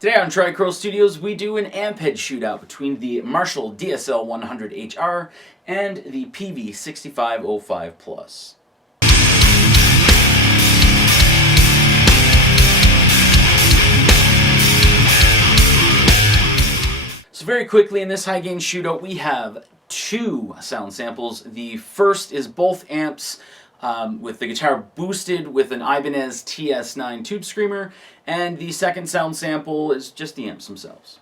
Today on Tricurl Studios, we do an amp head shootout between the Marshall DSL 100HR and the Peavey 6505 Plus. So very quickly in this high gain shootout, we have two sound samples. The first is both amps with the guitar boosted with an Ibanez TS9 tube screamer, and the second sound sample is just the amps themselves.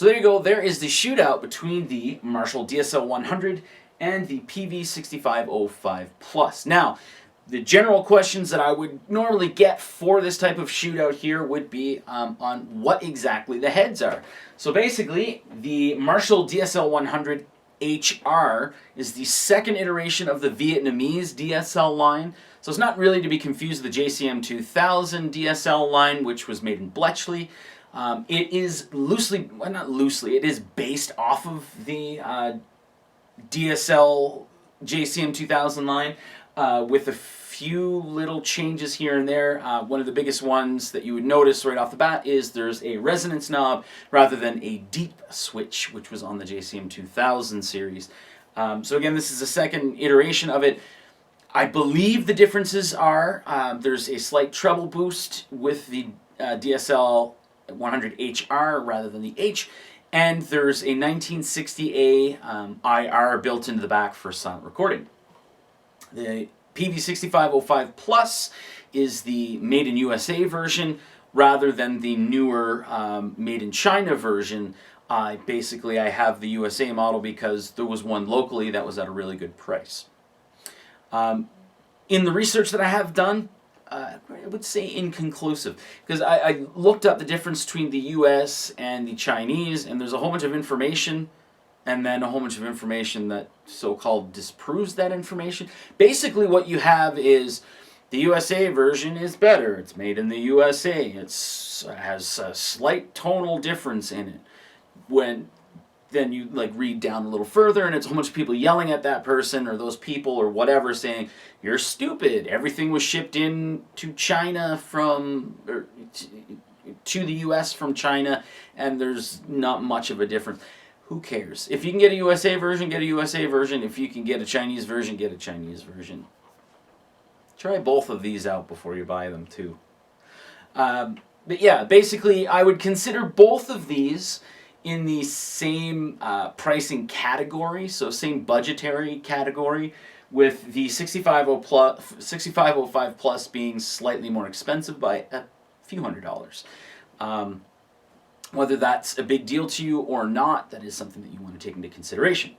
So there you go. There is the shootout between the Marshall DSL 100 and the Peavey 6505 Plus. Now, the general questions that I would normally get for this type of shootout here would be on what exactly the heads are. So basically, the Marshall DSL 100 HR is the second iteration of the Vietnamese DSL line. So it's not really to be confused with the JCM 2000 DSL line, which was made in Bletchley. It is loosely, well, not loosely, it is based off of the DSL JCM 2000 line with a few little changes here and there. One of the biggest ones that you would notice right off the bat is there's a resonance knob rather than a deep switch, which was on the JCM 2000 series. So again, this is the second iteration of it. I believe the differences are there's a slight treble boost with the DSL 100 HR rather than the H, and there's a 1960A IR built into the back for silent recording. The Peavey 6505 Plus is the made in USA version rather than the newer made in China version. Basically, I have the USA model because there was one locally that was at a really good price. In the research that I have done, I would say inconclusive, because I looked up the difference between the US and the Chinese, and there's a whole bunch of information, and then a whole bunch of information that so-called disproves that information. Basically what you have is the USA version is better. It's made in the USA. It has a slight tonal difference in it. Then you read down a little further, and it's a whole bunch of people yelling at that person or those people or whatever, saying, "You're stupid. Everything was shipped in to China or to the US from China, and there's not much of a difference." Who cares? If you can get a USA version, get a USA version. If you can get a Chinese version, get a Chinese version. Try both of these out before you buy them too. But yeah, basically, I would consider both of these in the same pricing category, so same budgetary category, with the 6505 Plus being slightly more expensive by a few $100s. Whether that's a big deal to you or not, that is something that you want to take into consideration.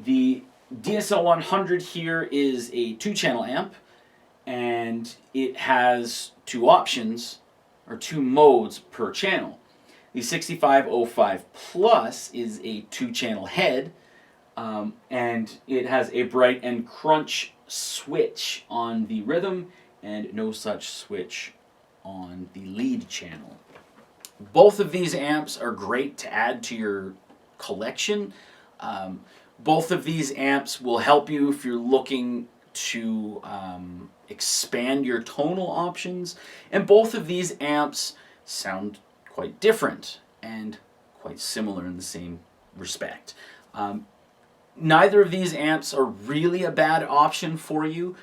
The DSL 100 here is a 2-channel amp, and it has 2 options, or 2 modes per channel. The 6505 Plus is a 2-channel head, and it has a bright and crunch switch on the rhythm and no such switch on the lead channel. Both of these amps are great to add to your collection. Both of these amps will help you if you're looking to expand your tonal options, and both of these amps sound quite different and quite similar in the same respect. Neither of these amps are really a bad option for you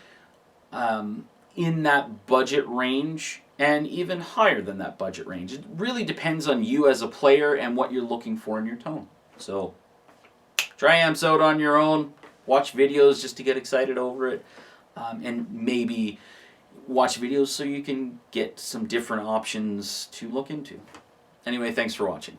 in that budget range, and even higher than that budget range. It really depends on you as a player and what you're looking for in your tone. So try amps out on your own, watch videos just to get excited over it, and maybe watch videos so you can get some different options to look into. Anyway, thanks for watching.